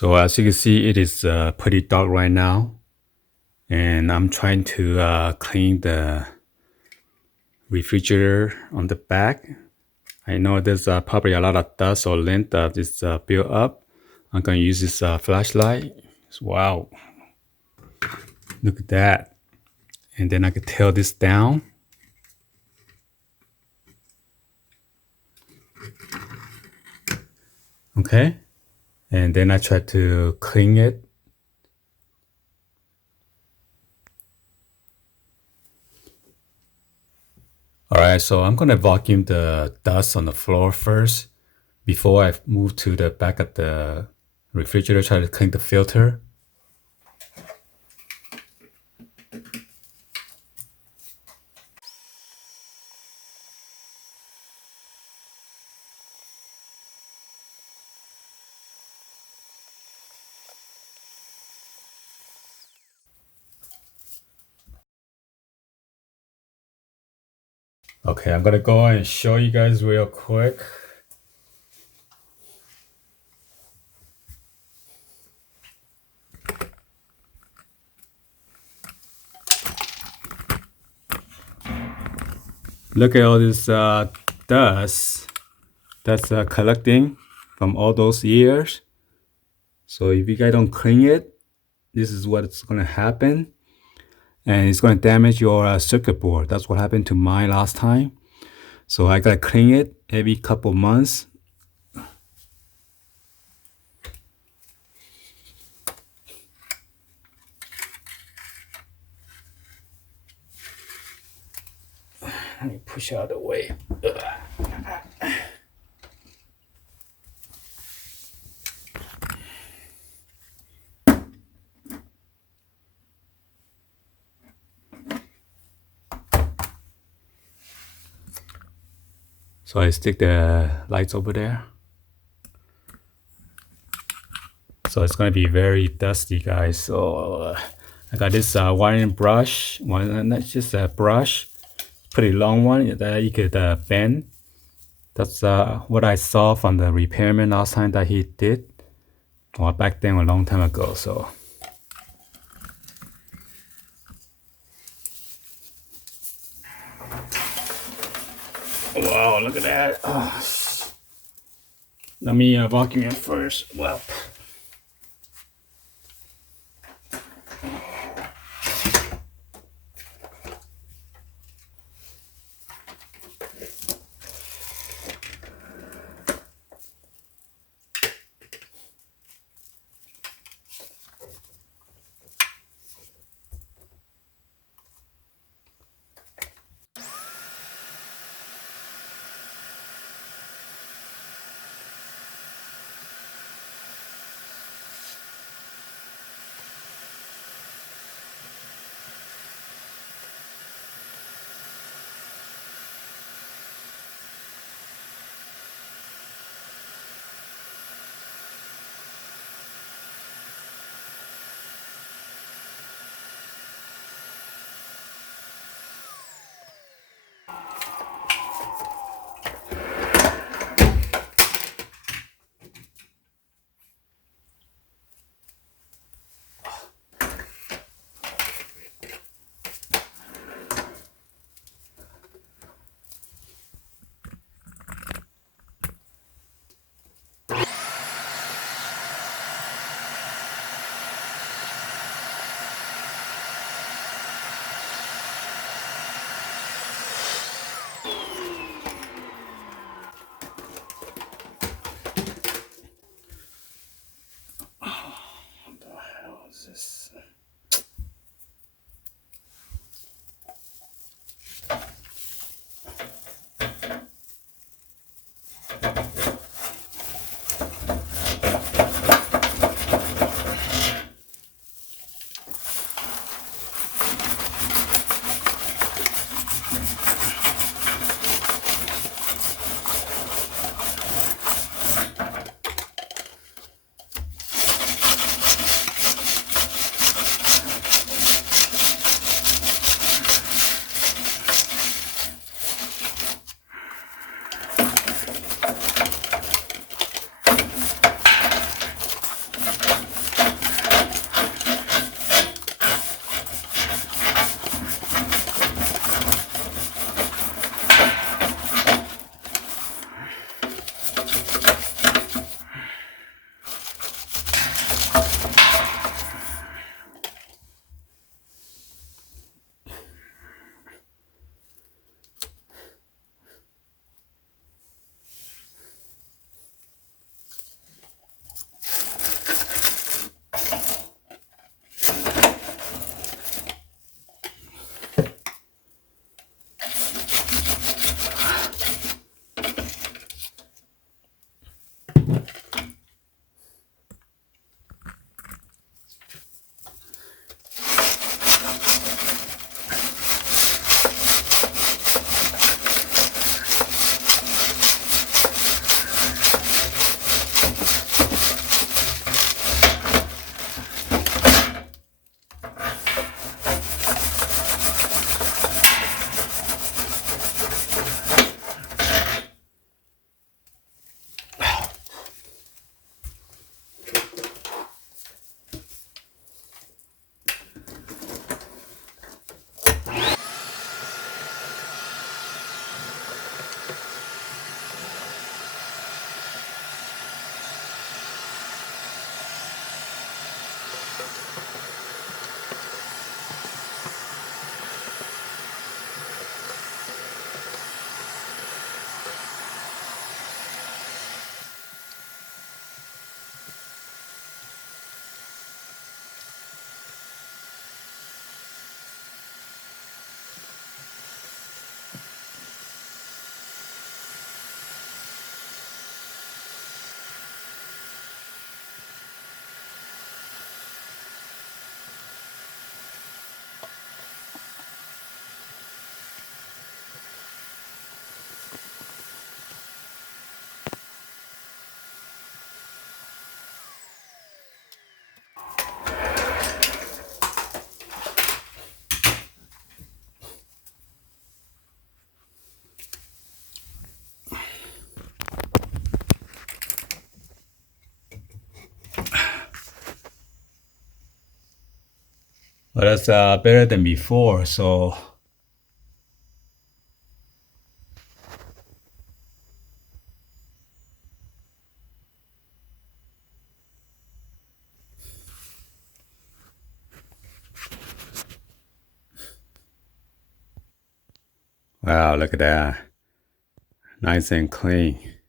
So as you can see, it is pretty dark right now, and I'm trying to clean the refrigerator on the back. I know there's probably a lot of dust or lint that is built up. I'm going to use this flashlight. Wow, look at that. And then I could tear this down. Okay, and then I try to clean it. All right, so I'm gonna vacuum the dust on the floor first before I move to the back of the refrigerator, try to clean the filter. Okay, I'm gonna go and show you guys real quick. Look at all this dust that's collecting from all those years. So if you guys don't clean it, this is what's gonna happen, and it's gonna damage your circuit board. That's what happened to mine last time. So I gotta clean it every couple months. Let me push out of the way. So I stick the lights over there. So it's gonna be very dusty, guys. So I got this wiring brush. Not just a brush, pretty long one that you could bend. That's what I saw from the repairman last time that he did. Well, back then a long time ago. So wow, look at that. Oh. Let me vacuum it first. Well. But it's better than before, so wow, look at that. Nice and clean.